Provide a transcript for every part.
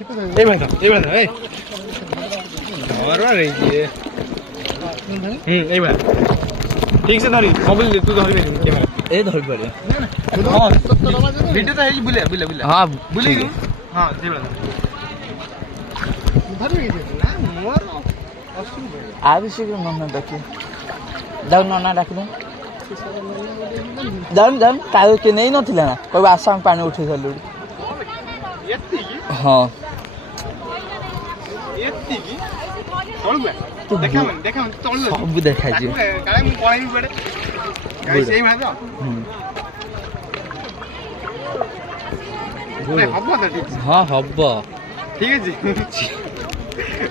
এই ভাই এই ভাই এই ধর রে ये এই ভাই ঠিক से ধরি মোবাইল তু ধরবি ক্যামেরা ए धर पड़े हां वीडियो तो है बुले बुले बुले हां बुले हां जे भाई धरबी ना मोर आविषय नन्ना डाके जाऊ नन्ना डाक दे जाऊ कायो के नहीं नथिला ना कहबा आसाम पानी उठे छलु एत्ती की हां एत्ती की तोल बे देखा मन तोल सब देखा जी काले मु पळाई पड़े गाइस सही भाई तो नहीं हब्बा तो ठीक हां हब्बा ठीक है जी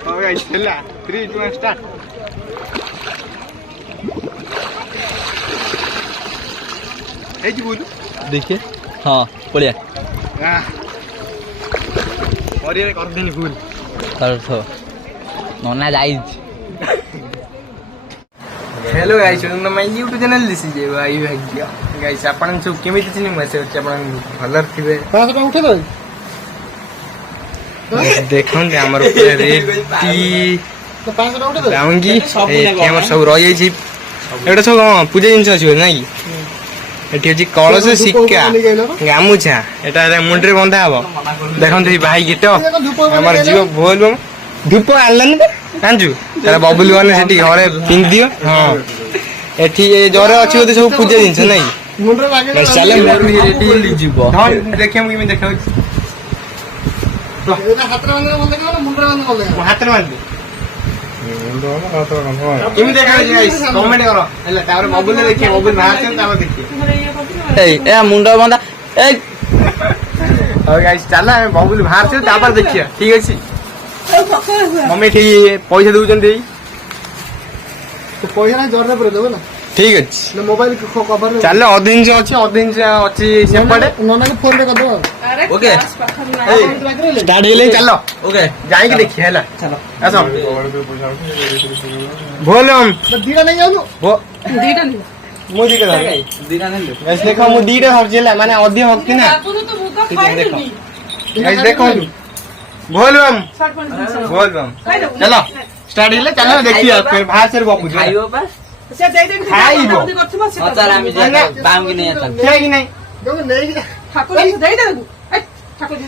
अब गाइस चला 3 2 1 स्टार्ट ए जी बोल देखिए हां पड़िया और ये कर देनी फुल कर तो नन्ना जाई hello guys welcome to my YouTube channel this is भाई भाग्य गाइस आपण सब केमिति चिनी मसे होचे आपण भलर थिबे 500 टका उठे दो देखन दे हमर रेडी तो 500 टका उठे दो राउंगी ए हमर सब रह जाई छी एटा सब पूजा जिंस अछि नै एठी अछि कळस सिक्का गामुछा एटा मुंडरे बंधा हबो देखन दे भाई गिट हमर जीव भोल धूप आलन कांजू तारा बबुल गने सेठी घरे पिन दियो हां एठी जर अछि ओते सब पूजा जिंस नै मुंडरे लागे चले मोर भी रेडी जीवो देखियम कि मैं देखाउ एटा हातरे बांधे बोल देखा मुंडरे बांधे बोल देखा हातरे बांधे किम देखा गाइस कमेंट करो हला तारे बबुल देखिए बबुल बाहर से तारे देखिए ए मुंडा बंदा ए और गाइस चला बबुल बाहर से तापर देखिए ठीक अछि मम्मी ठीक पैसा दउचन देई तो पैसा ना जोर रे पर देबो ना ठीक अछि ना मोबाइल को कवर चल अधीन से अछि से पड़े नना के फोन रे कर दो ओके स्टार्ट हेले चलो ओके जाई के देखिए हला चलो आसो वॉल्यूम तो दीरा नहीं जाऊ वो दीरा नहीं मु दीरा धर दीना नहीं गाइस देखो मु दीरा धर जेला माने अधिक भक्ति ना देखो गाइस देखो वॉल्यूम चलो स्टार्ट हेले चलो देखिए फिर बाहर से बापू खाइयो बस से दे दे खाइबो चल हम बाम की नहीं आता क्या कि नहीं जो नहीं कि ठाकुर जी दे दे ठाकुर जी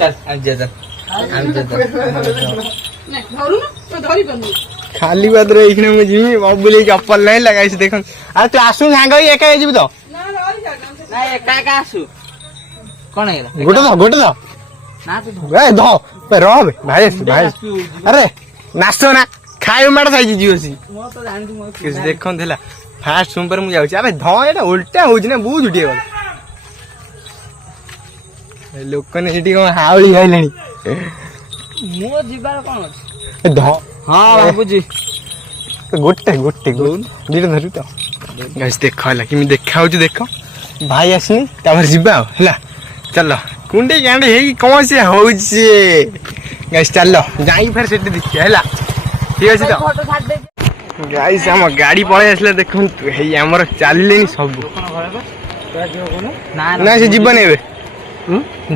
चल हम जे नहीं धरू ना तो धरी बंदी खाली बात रे इखने में जिमी बबुली चप्पल नहीं लगाई से देखन आ तू आसु सांग एका हे जिबि तो ना ना और जा ना एका का आसु कोन है गोटे दो ना तू ए दो पे रह बे भाई अरे नाचो ना खाइ माड साइज जियोसी मो तो जान तू किस देखन देला फास्ट सुपर मु जाउची अबे ध एटा उल्टा होउची ना बहुत उठी गला ए लोक ने सिटी को हावली आइलेनी मो जीवार कोन अछि ध हां बाबूजी गोटे दीटा धरु तो गाइस देखो हला कि मैं देखाउची देखो भाई आसनी तापर जिबा हला चलो कुंडे गांडे हे कौन से होउची गाइस चलो जाई फिर सेट देखिए हला ठीक अछि तो फोटो छाड़ दे गाइस हम गाड़ी पळे आसले देखन हे हमर चालिलेनी सब ना ना से जीवन हेबे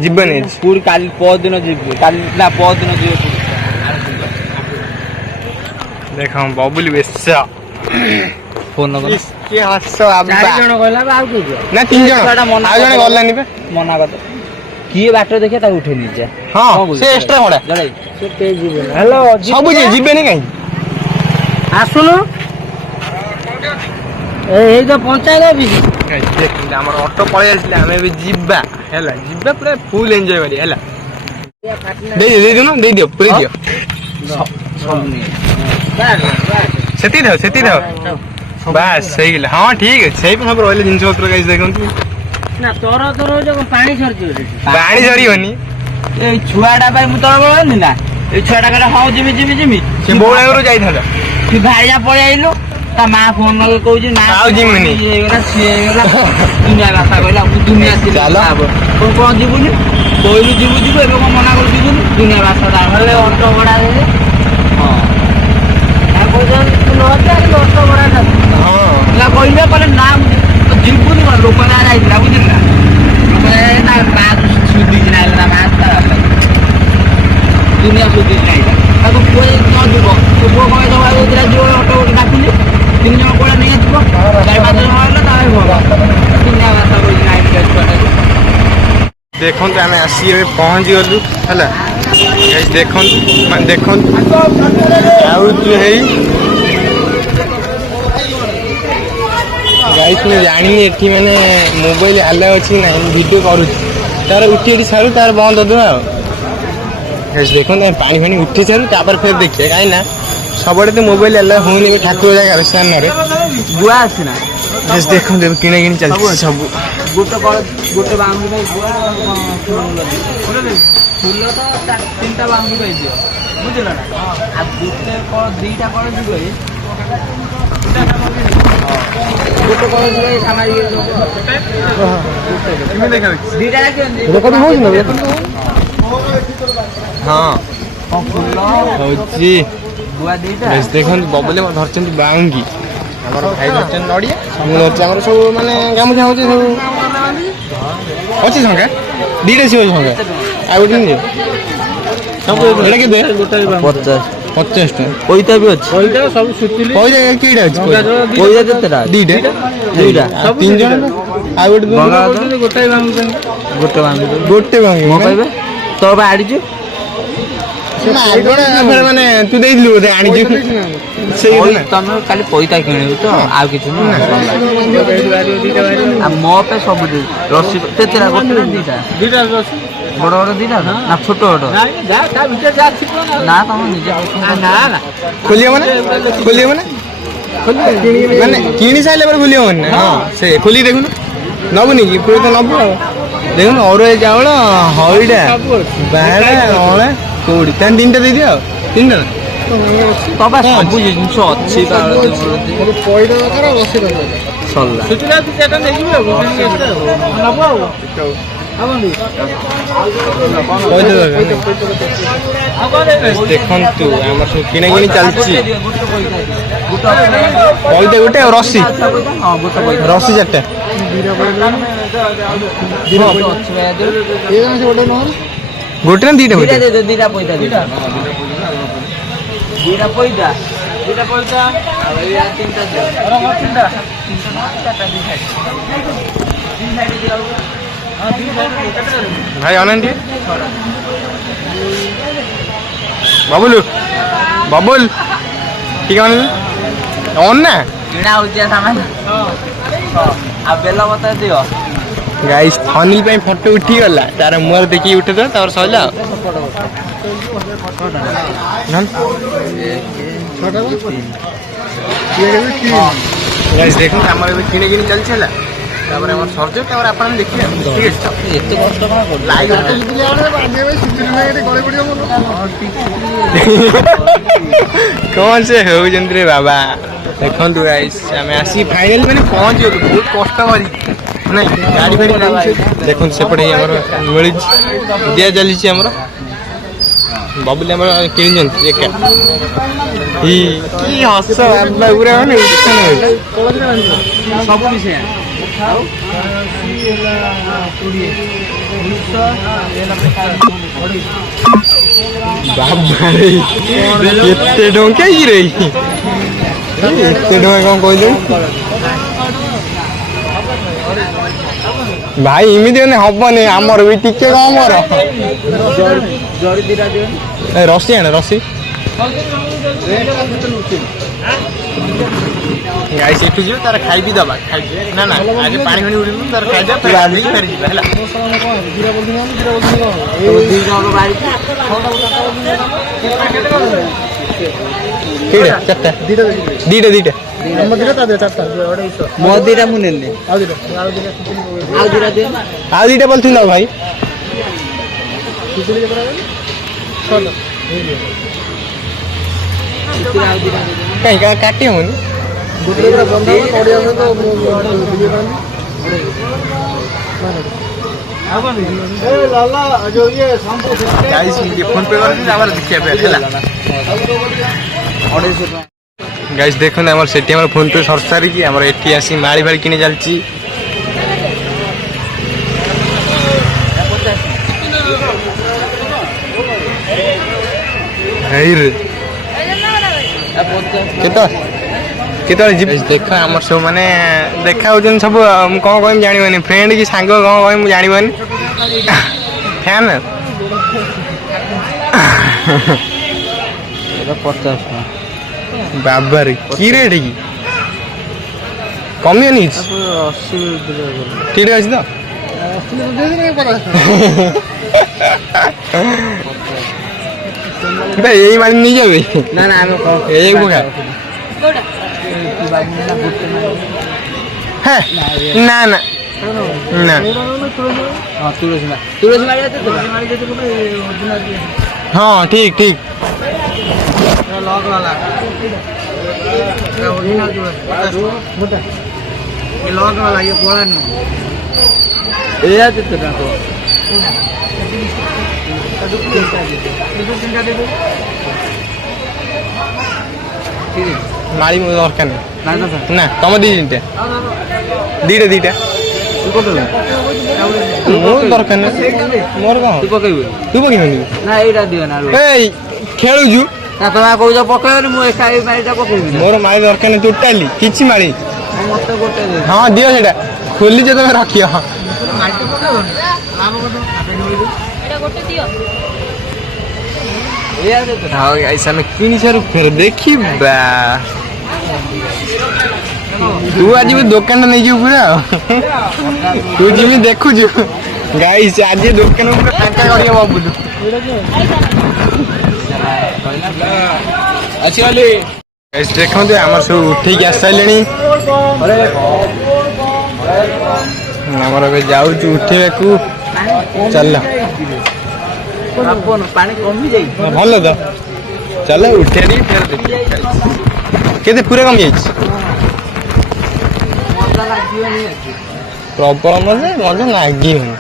जीवन हे पूरी काली पौर दिन जीव काली ना पौर दिन जीव देखो बबुल बेसा फोन नगर के हसो आबा चार जण कहला बा आउ के ना तीन जण मना आ जण गल्लानी बे मना कर किए बाटर देखिए ता उठे नीचे हां से एक्स्ट्रा मोडा जलाई से तेज जीव हेलो सब जीवे नहीं कहीं आसुनु ए जो पंचायत भी देख हमर ऑटो पळे आसले हमें भी जीबा हैला जीबा पूरा फुल एन्जॉय करी हैला दे दो ना दे दियो पूरी दियो सेती दो बस सही गेला हां ठीक है सही सब रहले जिंस पत्र गाइस देखंतु ना तोर जो पानी छरजी पानी झरी होनी ए छुआडा भाई मु तोर बोलनी ना ए छुआडा कहला हां जिमी से बोळेरो जाई थाला तू भाईया पळे आइलो ता मां फोन लगे कहू ना आउ जिमिनी एगला से एगला दुनिया भाषा कहला मु दुनिया से चलो कोन जीवनी कोइलु जीवु एबे को मना कर जीवनी दुनिया भाषा दा हले ऑटो बडा दे हां ना कोजन तू नोते आके ऑटो बडा ना हां ला कहले पले ना जीवनी लोक ना आइला बुझिला लोक ना बात सुधी ना माता ଦୁନିଆ ସୁବିଧା ନାହିଁ ତାକୁ ପୁଅ ଯଦି ନ ଯିବ ତ ପୁଅ କଣ ଦେବ ଯିବ ଅଟୋ ଗୋଟେ ଡାକିଲି 3 ଜଣ କୋଳା ନେଇ ଆସିବ 4-5 ଜଣ ହେଲେ ତାହେଲେ ଭଲ ଦୁନିଆ ଭାଷା କହୁଛି ନାଇଁ ଛୁଆଟାକୁ। ଦେଖନ୍ତୁ ଆମେ ଆସି ଏବେ ପହଞ୍ଚି ଗଲୁ ହେଲା ଦେଖନ୍ତୁ ମାନେ ଦେଖନ୍ତୁ ଆଉ ହେଇ ଗାଇସ୍ ମୁଁ ଜାଣିନି ଏଠି ମାନେ ମୋବାଇଲ ଆଲାଉ ଅଛି କି ନାହିଁ ଭିଡ଼ିଓ କରୁଛି ତାର ଉଠି ଏଠି ସାରୁ ତାର ବନ୍ଦ କରିଦେବା ଆଉ ଦେଖନ୍ତୁ ଆମେ ପାଣି ଫାଣି ଉଠି ସାରୁ ତାପରେ ଫେର ଦେଖିବା କାହିଁକି ନା ସବୁଆଡ଼େ ତ ମୋବାଇଲ ଆଲାଉ ହେଉନି ଏବେ ଠାକୁର ଜାଗାରେ ସାମ୍ନାରେ ଗୁଆ ଆସିନା ଦେଖନ୍ତୁ ଏବେ କିଣା କିଣି ଚାଲିଛି ସବୁ ଗୋଟେ ବାଉଣ୍ଡି ପାଇଁ ଗୁଆ ଫୁଲ ତ 3ଟା ବାଉଣ୍ଡି ପାଇଁ ଦିଅ ବୁଝିଲ ନା ଆଉ ଦିଟା କଳ ଯିବ ଗୋଟେ କଳ ଯିବ ସାମାଜିକ ଦିଟା ହଁ ଫୁଲ ହଉଛି ଗୁଆ ଦିଟା ଦେଖନ୍ତୁ ବବୁଲି ଧରିଛନ୍ତି ବାଉଙ୍ଗି ଆମର ଭାଇ ଧରିଛନ୍ତି ନଡ଼ିଆ ମୁଁ ଧରିଛି ଆମର ସବୁ ମାନେ ଗାମୁଛା ହଉଛି ସବୁ ଅଛି ସଂଖ୍ୟା 2ଟା ସିଏ ଅଛି ସଂଖ୍ୟା ଆଉ ଗୋଟେ ନିଅ ଏଇଟା କେତେ 50 ଟଙ୍କା ପଇତା ବି ଅଛି ସବୁ ସୁତିଲି ପଇସା କେଇଟା ଅଛି ପଇତା କେତେଟା 2ଟା 3 ଜଣ ଆଉ ଗୋଟେ ଗୋଟେ ବାଙ୍ଗି ମୋ କହିବେ ତୋ ପାଇଁ ଆଣିଛୁ ମାନେ ତୁ ଦେଇଥିଲୁ ବୋଧେ ଆଣିଛୁ ତମେ କାଲି ପଇତା କିଣିବୁ ତ ଆଉ କିଛି ନୁହଁ ଆଉ ମୋ ପାଇଁ ସବୁ ଦେବି ରସି କେତେଟା ଗୋଟେ ନା ଦିଟା ବଡ଼ ବଡ଼ ଦିଟା ନା ଛୋଟ ବଡ଼ ନା ତମେ ନିଜେ ଖୋଲିବ ମାନେ ମାନେ କିଣି ସାରିଲା ପରେ ଖୋଲିବ ମାନେ ନା ହଁ ସେ ଖୋଲିକି ଦେଖୁନୁ ନବୁନି କି ପୁରା ତ ନବୁ ଆଉ ଦେଖୁନୁ ଅରୁଆ ଚାଉଳ ହଇଡ଼ା ବାହାଡ଼ା ଅଁଳା କୋଉଠି ତାହେଲେ 3ଟା ଦେଇଦିଅ ଆଉ 3ଟା ନା ତବା ସବୁ ଜିନିଷ ଅଛି ଦେଖନ୍ତୁ ଆମର ସବୁ କିଣା କିଣି ଚାଲିଛି ପଇତା ଗୋଟେ ଆଉ ରସି 4ଟା ଗୋଟେ ନା 2ଟା ଦିଟା ପଇତା ଦିଟା ପଇତା ଭାଇ ଅନାନ୍ତି ବବୁଲ ଟିକେ ଅନା କିଣା ହଉଛି ସାମାନ ଆଉ ବେଲ ବତା ଦିଅ ଗାଇସ୍ ଅନିଲ ପାଇଁ ଫଟୋ ଉଠିଗଲା ତାର ମୁହଁରେ ଦେଖିକି ଉଠେଇଦେବା ତାପରେ ସରିଲା ଆଉ ଦେଖନ୍ତୁ ଆମର ଏବେ କିଣା କିଣି ଚାଲିଛି ହେଲା ତାପରେ ଆମର ସର୍ଜ ତାପରେ ଆପଣ ଦେଖିବେ ଠିକ ଅଛି ଏତେ କଷ୍ଟ କଣ ସେ ହଉଛନ୍ତି ରେ ବାବା ଦେଖନ୍ତୁ ଗାଇସ୍ ଆମେ ଆସି ଫାଇନାଲି ମାନେ ପହଞ୍ଚିଗଲୁ ବହୁତ କଷ୍ଟ କରି ନାଇଁ ଗାଡ଼ି ଫାଡ଼ି ଦେଖନ୍ତୁ ସେପଟେ ଆମର ମିଳିଛି ଦିଆ ଚାଲିଛି ଆମର ବବୁଲି ଆମର କିଣିଛନ୍ତି ଏକା କି ହସ ବାବା ପୁରା ମାନେ ସବୁ ମିଶେଇ ବାବାରେ କେତେ ଟଙ୍କା କି ରେ ଏତେ ଟଙ୍କା କଣ କହିଲୁ ଭାଇ ଏମିତି ହବନି ଆମର ବି ଟିକେ କମର ରସି ଆଣ ରସି ଗାଈ ସେଠୁ ଯିବ ତାର ଖାଇବି ଦବା ନା ନା ଆଜି ପାଣି ଫାଣି ଉଡ଼ିବୁ ତାର ଖାଇଦେବା ଫେରିଯିବା ହେଲା ଦିଟା ମୋ ଦିଟା ମୁଁ ନେଲି ଆଉ ଦିଟା ବୋଲଥିଲ ଭାଇ କାହିଁ କାଟି ହବନି गाइस देखते आम से फोन पे सर्च सारिकी आम एटी आसी माड़ी भाड़ी किने चलती ହେଇରେ କେତେବେଳେ ଯିବି ଦେଖ ଆମର ସବୁ ମାନେ ଦେଖା ହଉଛନ୍ତି ସବୁ ମୁଁ କ'ଣ କହିବି ଜାଣିବନି ଫ୍ରେଣ୍ଡ କି ସାଙ୍ଗ କ'ଣ କହିବି ମୁଁ ଜାଣିବନି ଫ୍ୟାନ୍ 50 ବାବାରେ କି ରେଟ୍ କି କମିବନି କିଛି 80 ଠିକ୍ ଅଛି ତ ଏଇ ମାଣି ନେଇଯାବେ ନା ନା ଆମେ ଏଇ ପକା হ্যাঁ না না না হ্যাঁ ঠিক ঠিক মারি দরকার নেই না তোমার দিই তিনটা দিটা ମୋର ଦରକାର ନାହିଁ ମୋର କ'ଣ ତୁ ପକେଇବୁ ନା ଏଇଟା ଦିଅ ନା ଏଇ ଖେଳୁଛୁ ନା ତମେ କହୁଛ ପକେଇବନି ମୁଁ ଏକା ଏଇ ମାଳିଟା ପକେଇବି ମୋର ମାଳି ଦରକାର ନାହିଁ ଟୋଟାଲି କିଛି ମାଳି ମତେ ଗୋଟେ ହଁ ଦିଅ ସେଇଟା ଖୋଲିଛ ତମେ ରଖିବ ଆମେ କିଣି ସାରୁ ଫେର ଦେଖିବା ତୁ ଆଜି ଦୋକାନ ନେଇଯିବୁ ପୁରା ତୁ ଯେମିତି ଦେଖୁଛୁ ଗାଇସ୍ ଆଜି ଦୋକାନ ପୁରା ଫାଙ୍କା କରିବା ଭାବୁଛୁ ଦେଖନ୍ତୁ ଆମର ସବୁ ଉଠେଇକି ଆସିସାରିଲେଣି ଆମର ଏବେ ଯାଉଛୁ ଉଠେଇବାକୁ ଚାଲ ପାଣି କମି ଯାଇଛି ଭଲ ତ ଚାଲ ଉଠେଇ କେତେ ପୁରା କମି ଯାଇଛି ପ୍ରବଳ ମଜା ଲାଗିବନି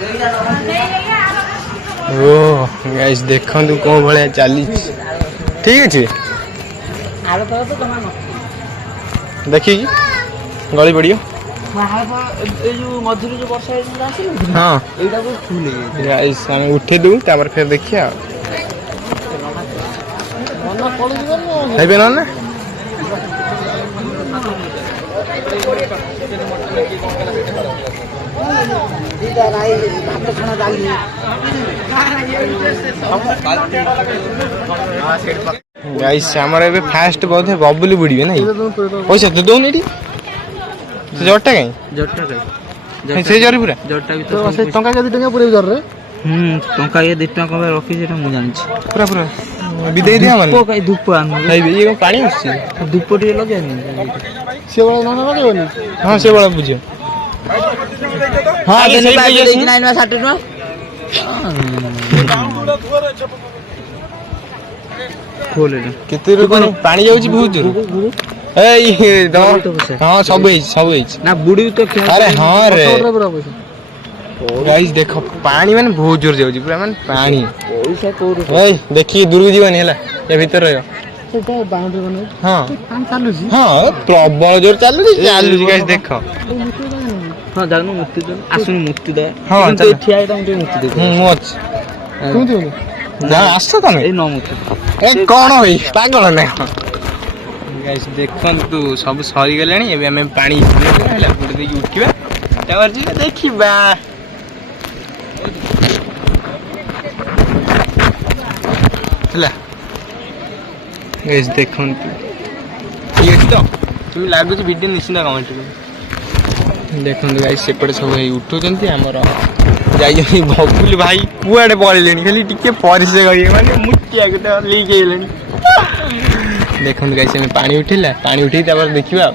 ଓ ଗାଇସ୍ ଦେଖନ୍ତୁ କୋଉ ଭଳିଆ ଚାଲିଛି ଠିକ ଅଛି ଦେଖିକି ଗଳି ପଡ଼ିବ ହଁ ଗାଇସ୍ ଆମେ ଉଠେଇ ଦେବୁ ତାପରେ ଫେର ଦେଖିବା ଖାଇବେ ନହେଲେ ଗାଇସ୍ ଆମର ଏବେ ଫାଷ୍ଟ ବୋଧେ ବବୁଲି ବୁଡ଼ିବେ ନାଇଁ ପଇସା ତ ଦଉନି ଏଠି ଜରଟା କାଇଁ ସେଇ ଜରି ପୁରା ଟଙ୍କା କେତେ ଟଙ୍କା ପୁରା ଜରରେ ଟଙ୍କା 2 ଟଙ୍କା କଣ ରଖିଛି ଏଟା ମୁଁ ଜାଣିଛି ପୁରା ପୁରା ବିଦେଇ ଦିଆ ମାନେ ଧୂପ ଖାଇବେ ଇଏ ପାଣି ଆସୁଛି ଧୂପ ଟିକେ ଲଗେଇନି ସେଭଳିଆ ନ ଲଗେଇବନି ହଁ ସେଭଳିଆ ବୁଝିବ ହଁ 60 ଟଙ୍କା କେତେ ପାଣି ଯାଉଛି ବହୁତ ଏଇ ହଁ ସବୁ ହେଇଛି ନା ବୁଡି ତ ଆରେ ହଁ ରେ ଗାଇସ୍ ଦେଖ ପାଣି ମାନେ ବହୁତ ଜୋର ଯାଉଛି ପୁରା ମାନେ ପାଣି ଏଇ ଦେଖିକି ଦୂରକୁ ଯିବନି ହେଲା ଏ ଭିତରେ ରହିବ ହଁ ହଁ ପ୍ରବଳ ଜୋର ଚାଲୁଛି ଗାଇସ୍ ଦେଖ ହଁ ଯାଉନୁ ମୁକ୍ତି ଦେ ଆସୁନି ମୁକ୍ତି ଦେ ହଁ ଠିଆ ହେଇଟା ମୁଁ ଟିକେ ମୁକ୍ତି ଦେବି ମୁଁ ଅଛି ଯା ଆସ ତମେ ଏଇ ନ ମୁକ୍ତି ଏ କ'ଣ ହେଇ ପାଗଳ ନା ଗାଇସ୍ ଦେଖନ୍ତୁ ସବୁ ସରିଗଲାଣି ଏବେ ଆମେ ପାଣି ହେଲା ଗୋଟେ ଦେଇକି ଉଠିବା ତାପରେ ଯିବା ଦେଖିବା ହେଲା ଗାଇସ୍ ଦେଖନ୍ତୁ ଠିକ ଅଛି ତ କେମିତି ଲାଗୁଛି ଭିଡ଼ିଓ ନିଶ୍ଚିନ୍ତ କମେଣ୍ଟ କରିବେ ଦେଖନ୍ତୁ ଗାଇସ୍ ସେପଟେ ସବୁ ହେଇ ଉଠୁଛନ୍ତି ଆମର ଯାଇଛନ୍ତି ବବୁଲି ଭାଇ କୁଆଡ଼େ ପଳେଇଲେଣି ଖାଲି ଟିକେ ପରିଶ୍ରମ କରିବେ ମାନେ ମୁଟିଆ ଗୋଟେ ଲିକ୍ ହେଇଗଲେଣି ଦେଖନ୍ତୁ ଗାଇସ୍ ଆମେ ପାଣି ଉଠେଇଲା ପାଣି ଉଠେଇ ତାପରେ ଦେଖିବା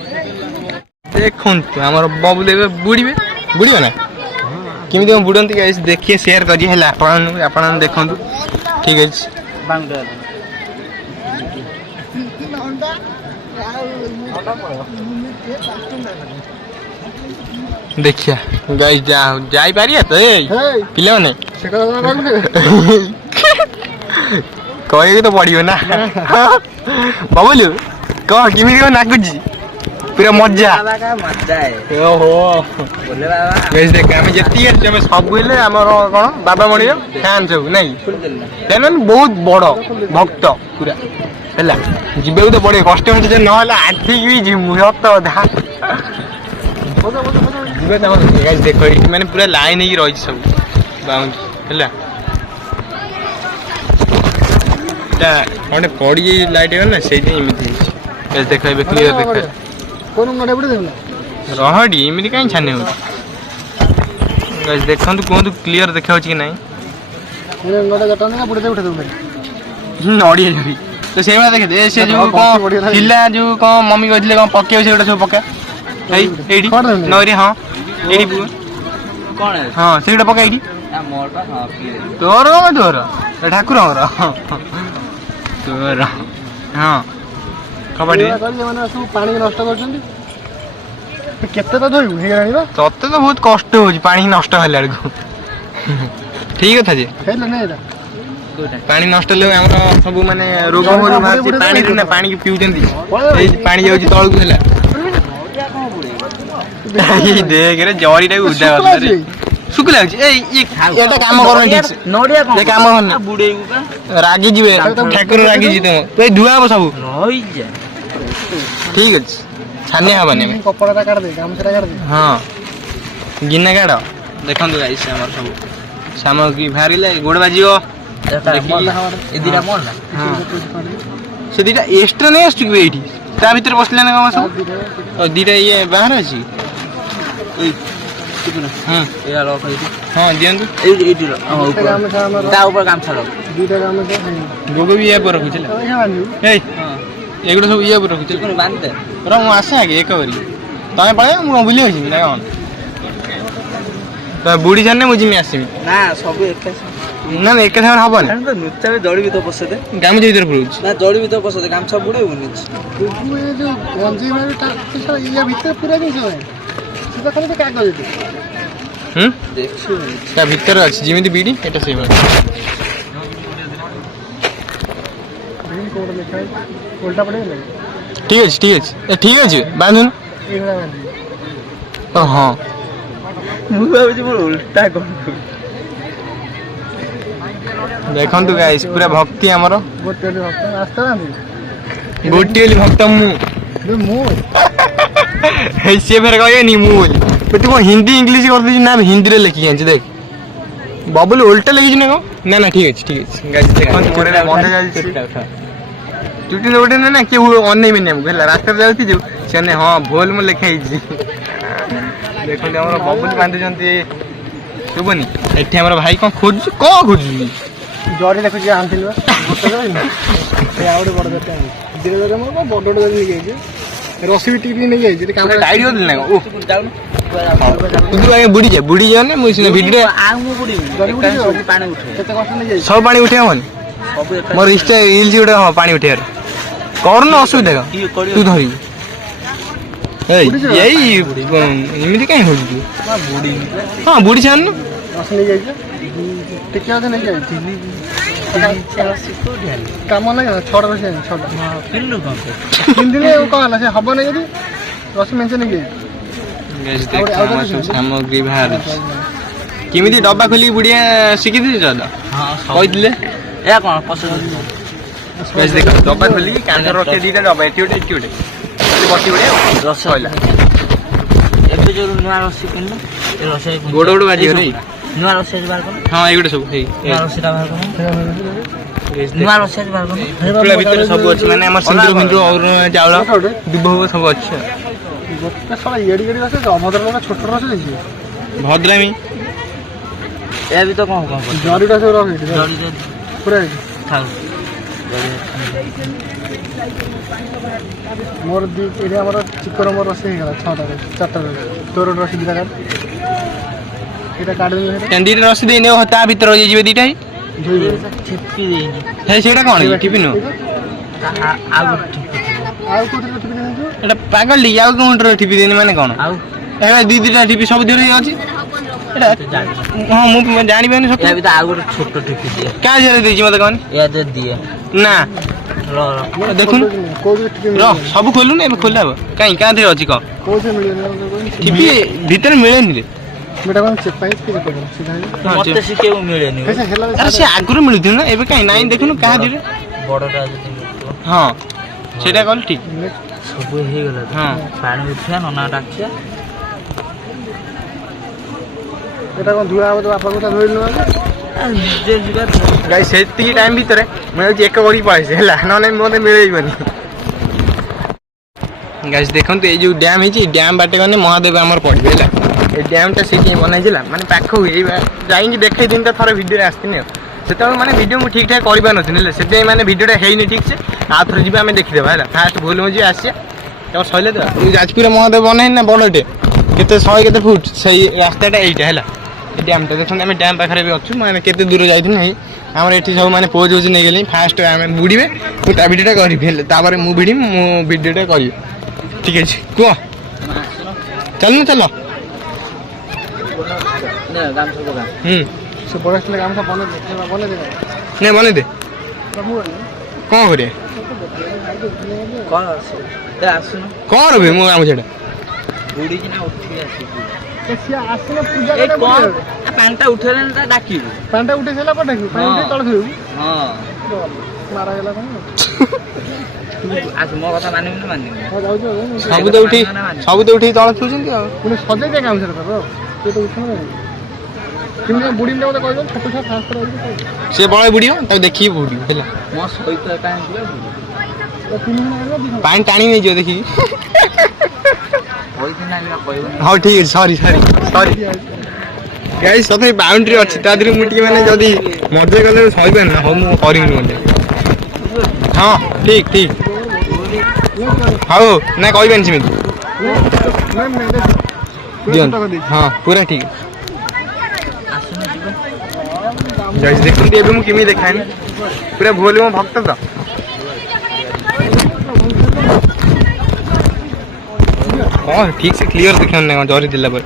ଦେଖନ୍ତୁ ଆମର ବବୁଲି ଏବେ ବୁଡ଼ିବେ ନା କେମିତି କ'ଣ ବୁଡ଼ନ୍ତି ଗାଇସ୍ ଦେଖିଏ ସେୟାର କରିବେ ହେଲା ଆପଣ ଦେଖନ୍ତୁ ଠିକ ଅଛି ଦେଖିଆ ଗାଇସ୍ ଯାଇପାରିବା ତ ଏଇ ପିଲାମାନେ କହିବାକୁ ତ ପଡ଼ିବ ନା ବବୁଲୁ କହ କେମିତି କ'ଣ ଲାଗୁଛି पूरा मजा बाबा का मजा है ओहो बोले बाबा गाइस देख आमे जति आछे आमे सब गइले हमर कोन बाबा मणि फैन सब नहीं फुल दिल तेन बहुत बड़ भक्त पूरा हैला जिबे तो बड़े कष्ट होते जे न होला आठी भी जिमु सत धा जिबे त गाइस देखो माने पूरा लाइन ही रही सब बाउंड हैला ता कोने पड़ी लाइट है ना सेही इमिति गाइस देखो बे क्लियर देखो कोन नडे पड़े देला रहडी इमिति काई छाने हो गाइस देखंतु कोन क्लियर देखाउ छी कि नहीं ये नडे गटने का पड़े उठे दउ नड़ी जरी तो से वाला देखे दे से जो को हिला जो को मम्मी कहथिले को पके से सब पका एई एडी नरी हां एडी पु कौन है हां सेटा पका एडी मोर का हां तोर ठाकुर तोर हां कबड्डी माने सब पानी नष्ट करछन्ती केते तो धोइबु हे रानी बा तते तो बहुत कष्ट हो पानी नष्ट होला को ठीक था जे हेले नै एटा पानी नष्ट ले हमरा सब माने रोग हो मारती पानी रे ना पानी के पिउजंती ए पानी जाउची तळ को होला ए देख रे जरीटा उदा रे सुकला ए एटा काम करन ठीक से नोडिया ए काम करन बुडेगु का रागी जीवे ठाकुर रागी जी तुम तो धुआ हो सब रही जा ठीक अछि छाने हबने में कपड़ा काट दे गामछा काट दे हां गिन्ना गाड़ देखंतु गाइस हमर सब सामग्री भारिले गोड़ बाजियो ए दिरा मोर ना से दीटा एक्स्ट्रा नहीं आसु कि एठी ता भीतर बसले ना हम सब और दीटा ये बाहर अछि ए कितना हां ए लो खाई हां दियंतु ए लो गामछा हमर ता ऊपर काम छलो दुईटा गामछा गोगो भी ये पर रखुछला ए एगुडा सब ये पर रखुछला कोन बांध दे र म आसे आगे एक बारी तमे पळे म बुली होछि ना कोन त बुडी जाने मुझी में आसी ना सब एक ना ना एक समय हबन तो नुच्चा में जड़ी भी तो पसदे गाम जे भीतर पड़ुछ ना जड़ी भी तो पसदे काम सब बुड़े होनी तू ये जो गंजी मारे ता ये भीतर पूरा नहीं है सीधा खाली तो कागज दे देखछु ता भीतर अछि जेमिति बीडी एटा सेम ग्रीन कोड लिखा है उल्टा पड़े लगे ठीक अछि ए ठीक अछि बांधुन एगला बांध ओ हां मु भाबे जे मोर उल्टा कर देखंतु गाइस पूरा भक्ति हमरो गोटे भक्त आस्था ना गोटिएली भक्त मु दे मु हे से फेर कहए नी मु बोली तू को हिंदी इंग्लिश कर दी ना हिंदी रे लिखि आंछ देख बबुल उल्टा लिखि ना ना ना ठीक अछि गाइस देखंतु कोरे बंद जाई टूटी उठे ना के अन्य में नेम गेला रास्ता जाउती जो सेने हां भोल म लिखाई जी देखंतु हमरो बबुल बांधि जंती सुबनी एठी हमरो भाई को खोज जड़ी देखु जे आंथिल बा गोटे से आउड बड़ देते धीरे धीरे मो बड़ बड़ नहीं गई रसी भी टीवी नहीं गई जे काम डायरी होल ना ओ जाउन तू आगे बुड़ी जा ने मुइस ने वीडियो आ मु बुड़ी पानी उठे केते कष्ट नहीं जाई सब पानी उठे हमन सब एक मोर इष्टा रील्स उठे हां पानी उठे कर न असुविधा तू धरी यही इमिति काई हो तू बुड़ी हां बुड़ी छान रस नहीं जाई टिकिया दे नहीं जाई काम नहीं छोड़ रसे छोड़ किल्लु कम तीन दिन कहला से हबो नहीं यदि रस मेंशन नहीं गई गाइस देख हमर सब सामग्री बाहर केमिति डब्बा खोली बुढ़िया शिखि दी दादा हां कहि दिले ए कोन पसंद गाइस देख डब्बा खोली कांदर रखे दीटा डब्बा एटी उठे बटी उठे रस कहला एबे जो नुआ रसी किन्नु ए रस गोड़ गोड़ बाजी रे नुआ रस बाहर कोन हां एगुडा सब हे नुआ रसटा बाहर कोन नुआ रस बाहर कोन पुरा भीतर सब अछि माने हमर सिंदूर और चावल दुबो सब अछि गोटे साला येडी येडी रस अमदर लोग छोट रस देछि भद्रामी ए भी तो कोन जड़ीटा से रख जड़ी जे पूरा थाउ मोर दी एरिया हमर चिकर मोर रस हे गला 6टा रे 4टा रे तोर रस दिला काट एटा काट दे कैंडी रस देने होता भीतर हो जेबे दीटा ही छिपकी देनी हे सेटा कोन टिफिन आउ आउ कोथि टिफिन नहीं जो एटा पागल ली आउ काउंटर टिफिन देने माने कोन आउ ए दी दीटा टिफिन सब धरे अछि एटा हां मु जानि बेनी सब ए भी तो आउ छोटो टिफिन दिए का जरे देछि मते कोन ए दे दिए ना ଦେଖୁନୁ କୋଉଠି ଟିକେ ର ସବୁ ଖୋଲୁନି ଏବେ ଖୋଲା ହବ କାଇଁ କାଁଥିରେ ଅଛି କହ କୋଉଠି ମିଳିବନି ଟିଭି ଭିତରେ ମିଳେନି ରେ बेटा कौन चेपाई के देखो सीधा ମତେ ଶିଖେଇବୁ ମିଳେନି कैसे हेला ଆରେ ସେ ଆଗରୁ ମିଳୁଥିଲା ନା ଏବେ କାଇଁ ନାଇଁ ଦେଖୁନୁ କାହାଥିରେ ବଡଟା ଯଦି ମିଳୁଥିବ ହଁ ସେଇଟା କଲେ ଠିକ ସବୁ ହେଇଗଲା ହଁ ପାଣି ଉଠିବା ନନା ଡାକିବା बेटा कौन धुआ हो तो बापा को धोइ लो ନିଜେ ଯିବା ଗାଇ ସେତିକି ଟାଇମ୍ ଭିତରେ ମୁଁ ଯାଉଛି ଏକ କରିକି ପଳେଇଛି ହେଲା ନହେଲେ ମୋତେ ମିଳେଇବନି ଗାଇସ୍ ଦେଖନ୍ତୁ ଏଇ ଯୋଉ ଡ୍ୟାମ୍ ହେଇଛି ଡ୍ୟାମ୍ ବାଟେ ଗଲେ ମହାଦେବ ଆମର ପଡ଼ିବେ ହେଲା এই ଡ୍ୟାମ୍ଟା ସେଇଠି ବନାଇଥିଲା ମାନେ ପାଖକୁ ଏଇ ଯାଇକି ଦେଖେଇ ଦିନ ଥରେ ଭିଡ଼ିଓରେ ଆସିଥିଲି ଆଉ ସେତେବେଳେ ମାନେ ଭିଡ଼ିଓ ମୁଁ ଠିକ୍ ଠାକ୍ କରିପାରୁନଥିଲି ହେଲେ ସେଥିପାଇଁ ମାନେ ଭିଡ଼ିଓଟା ହେଇନି ଠିକ୍ ସେ ଆଉ ଥରେ ଯିବା ଆମେ ଦେଖିଦେବା ହେଲା ଫାଷ୍ଟ ଭୁଲ ମଝି ଆସିବା ତାପରେ ସରିଲେ ତ ଏଇ ଯାଜପୁର ମହାଦେବ ବନାଇନି ନା ବଡ଼ଟେ କେତେ 100 କେତେ ଫୁଟ ସେଇ ରାସ୍ତାଟା ଏଇଟା ହେଲା এই ଡ୍ୟାମ୍ଟା ଦେଖନ୍ତୁ ଆମେ ଡ୍ୟାମ୍ ପାଖରେ ବି ଅଛୁ ମାନେ କେତେ ଦୂର ଯାଇଥିଲି ନାହିଁ ଆମର ଏଠି ସବୁ ମାନେ ପୋଜ୍ ହୋଜ୍ ନେଇଗଲି ଫାଷ୍ଟ ଆମେ ବୁଡ଼ିବେ ମୁଁ ତା ଭିଡ଼ିଓଟା କରିବି ହେଲେ ତାପରେ ମୁଁ ଭିଡ଼ିବି ମୁଁ ଭିଡ଼ିଓଟା କରିବି ଠିକ୍ ଅଛି କୁହ ଚାଲୁନ ଚାଲ से बड़ा से काम सा बने दे ନେ ବନେଇ ଦେ କ'ଣ କରିବା କଣ ଆସୁନ କ'ଣ ରବେ ମୁଁ ଆମ ସେଇଟା ବୁଡ଼ିକିନା ଉଠିକି ଆସିବୁ से आसले पूजा ଏ करे କଣ ପାଣିଟା ଉଠେଇଲେ ତା ଡାକିବୁ पांडा उठे सेला पटे पानी उठे तळ थेउ ହଁ मारा गेला कोन ଆସ ମୋ କଥା ମାନିବୁ ନା ମାନିବୁ हो जाउ जो ସବୁ ତ ଉଠିକି ତଳ ଥୁଛନ୍ତି ଆଉ पुनी सजे दे काम से तो ये तो उठो ना किने बुडी ने कहै दो छोट छोट फास्ट कर ସେ ବଳେ ବୁଡ଼ିବ ତାକୁ ଦେଖିକି ବୁଡ଼ିବ ହେଲା ମୋ ସହିତ ଏକା ଯିବା तो किने ना दिखा ପାଣି ଟାଣି ନେଇଯିବ ଦେଖିକି କହିକି ନା କହିବନି ହଉ ଠିକ୍ ଅଛି ସରି ଗାଇସ୍ ତଥାପି ବାଉଣ୍ଡ୍ରି ଅଛି ତା ଦେହରେ ମୁଁ ଟିକେ ମାନେ ଯଦି ମଜା କଲେ ସହିପାରେ ନା ହଉ ମୁଁ କରିବିନି ମୋତେ ହଁ ଠିକ୍ ହଉ ନା କହିବେନି ସେମିତି ଦିଅନ୍ତୁ ହଁ ପୁରା ଠିକ୍ ଆସୁନ ଯିବା ଗାଇସ୍ ଦେଖନ୍ତୁ ଏବେ ମୁଁ କେମିତି ଦେଖାଏନି ପୁରା ଭୁଲ ମୋ ଭକ୍ତ ତ ହଁ ଠିକ୍ ସେ କ୍ଲିୟର ଦେଖାଉନି ନା ଜରି ଦେଲା ପରେ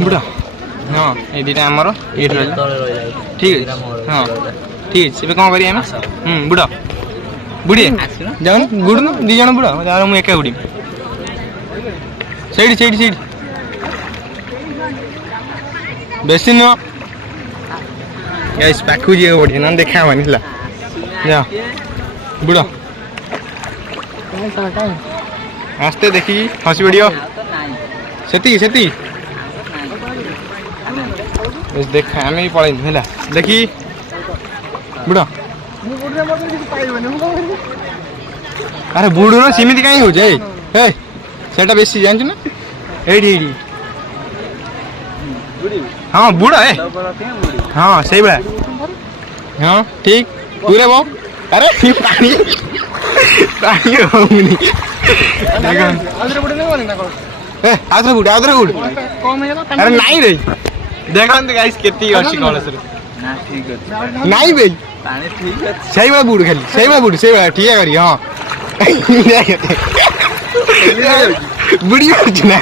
ବୁଡ଼ ହଁ ଏଇ ଦୁଇଟା ଆମର ଏଇଠି ରହିଲା ଠିକ୍ ଅଛି ହଁ ଠିକ୍ ଅଛି ଏବେ କ'ଣ କରିବା ଆମେ ବୁଡ଼ ବୁଡ଼ିଏ ଯାଉନ ବୁଡ଼ୁନ ଦୁଇ ଜଣ ବୁଡ଼ ଯାଉ ମୁଁ ଏକା ବୁଡ଼ିବି ସେଇଠି ବେଶୀ ନୁହଁ ଗାଇସ୍ ପାଖକୁ ଯିବାକୁ ପଡ଼ିବ ନହେଲେ ଦେଖା ହେବନି ହେଲା ଯାଅ ବୁଡ଼ ଆସ୍ତେ ଦେଖିକି ହସି ପଡ଼ିବ ସେତିକି ଦେଖା ଆମେ ବି ପଳେଇନୁ ହେଲା ଦେଖି ବୁଡ଼ ଆରେ ବୁଡ଼ୁନ ସେମିତି କାହିଁ ହଉଛି ଏଇ ସେଟା ବେଶୀ ଜାଣିଛୁ ନା ଏଇଠି ହଁ ବୁଡ଼ ହଁ ସେଇଭଳିଆ ହଁ ଠିକ୍ ପୁରା ବୋ ଆରେ ପାଣି ହଉନି ଆଉଥରେ ବୁଡ଼ ଆରେ ନାଇଁ ରେ ଦେଖନ୍ତୁ ଗାଇସ୍ କେତିକି ଅଛି କଳସରେ ନା ଠିକ ଅଛି ନାଇଁ ବେ ପାଣି ଠିକ ଅଛି ସେଇଭଳିଆ ବୁଡ଼ ଖାଲି ସେଇଭଳିଆ ଠିଆ କରି ହଁ ବୁଡ଼ି ପାରୁଛୁ ନା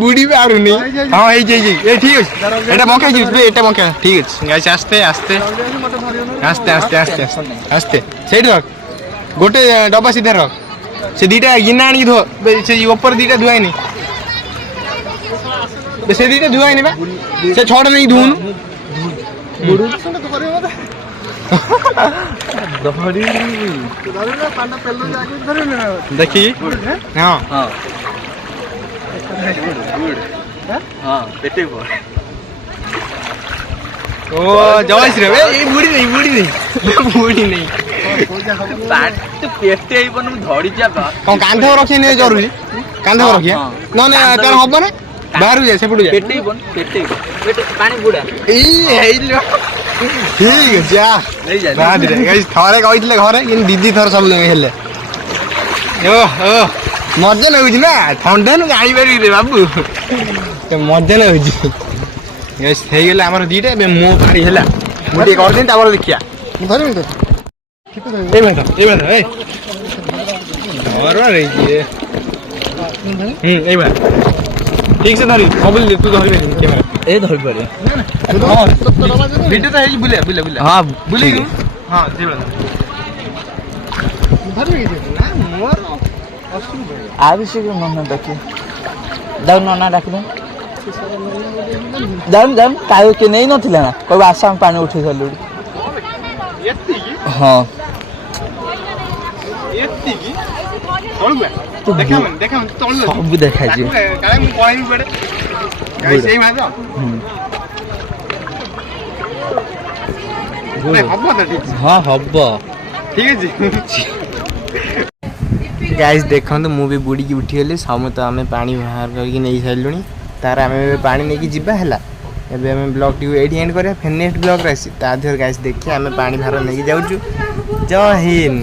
ବୁଡ଼ି ପାରୁନି ହଁ ହେଇଛି ଏ ଠିକ୍ ଅଛି ଏଇଟା ବଙ୍କା ହେଇଛି ଏଇଟା ବଙ୍କା ଠିକ୍ ଅଛି ଗାଇସ୍ ଆସ୍ତେ ସେଇଠି ରଖ ଗୋଟେ ଡବା ସିଧା ରଖ ସେ ଦୁଇଟା ଗିନା ଆଣିକି ଧୁଅ ସେ ଉପରେ ଦୁଇଟା ଧୁଆଇନି ସେ ଦୁଇଟା ଧୁଆଇନି ବା ସେ ଛଅଟା ନେଇକି ଧୁଉନୁ ଦେଖିକି ହଁ ଓ ଜୟ ଶ୍ରୀ ରାମ ଏଇ ବୁଡ଼ି ନେଇ ପେଟେ ହେଇପନ ମୁଁ ଧରିଯିବା କ'ଣ କାନ୍ଧ ରଖିନି ଜରୁରୀ କାନ୍ଧ ରଖିବା ନହେଲେ ତାର ହବ ନା ବାହାରକୁ ଯାଏ ସେପଟୁ ଯାଏ ପେଟେ ପାଣି ବୁଡ଼ା ଠିକ୍ ଅଛି ଥରେ କହିଥିଲେ ଘରେ କିନ୍ତୁ ଦିଦି ଥର ସବୁ ହେଲେ ମଜା ଲାଗୁଛି ନା ଥଣ୍ଡା ନୁ ଜାଣିପାରିବି ରେ ବାବୁ ମଜା ଲାଗୁଛି ହେଇଗଲା ଆମର ଦିଟା ଏବେ ମୋ ପାଳି ହେଲା ମୁଁ ଟିକେ କରିଦେବି ତାପରେ ଦେଖିବା ଧରିବି ତ ଏଇଭଳିଆ এইবার ঠিক সে ধরি মোবাইল তু ধরি ক্যামেরা এই ধরি পারে ভিডিও তো হেই বুলে বুলে বুলে হ্যাঁ বুলে হ্যাঁ সেইবার না মোর আবি সে ননা ডাকি দাও ননা ডাকিলো দাম কায়ো কে নেই নଥିଲା না কবে আসাম পানি উঠে গেল এত্তিকি হ্যাঁ এত্তিকি চলবে দেখাম চলল সব দেখাইছি কালে মু পড়াইনি পড়ে গাইস এই মাছ হব না হ্যাঁ হব ঠিক আছে गाइस देखो मु भी बुड़ी की उठीगली समस्त आम पानी बाहर करके नहीं सारू तार आम पानी नहीं जीवा है एबे आम ब्लॉग टी एडी एंड करिया फिर नेक्स्ट ब्लॉग रे ता देहर गाइस देखिए आम पानी बाहर नहीं जाऊँ जय हिंद।